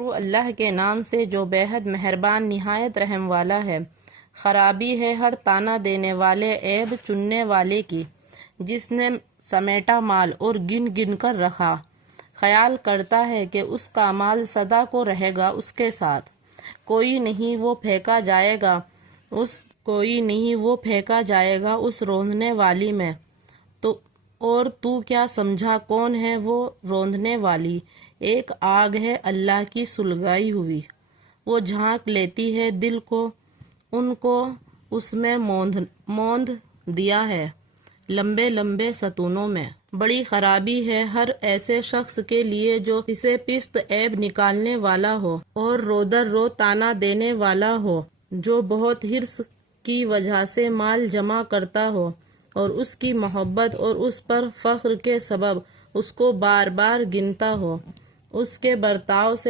وہ اللہ کے نام سے جو بے حد مہربان نہایت رحم والا ہے۔ خرابی ہے ہر طعنہ دینے والے عیب چننے والے کی، جس نے سمیٹا مال اور گن گن کر رکھا، خیال کرتا ہے کہ اس کا مال سدا کو رہے گا اس کے ساتھ، کوئی نہیں وہ پھینکا جائے گا اس روندنے والی میں۔ اور تو کیا سمجھا کون ہے وہ روندنے والی؟ ایک آگ ہے اللہ کی سلگائی ہوئی، وہ جھانک لیتی ہے دل کو، ان کو اس میں موند دیا ہے لمبے لمبے ستونوں میں۔ بڑی خرابی ہے ہر ایسے شخص کے لیے جو اسے پست عیب نکالنے والا ہو اور رو در رو طعنہ دینے والا ہو، جو بہت حرص کی وجہ سے مال جمع کرتا ہو اور اس کی محبت اور اس پر فخر کے سبب اس کو بار بار گنتا ہو، اس کے برتاؤ سے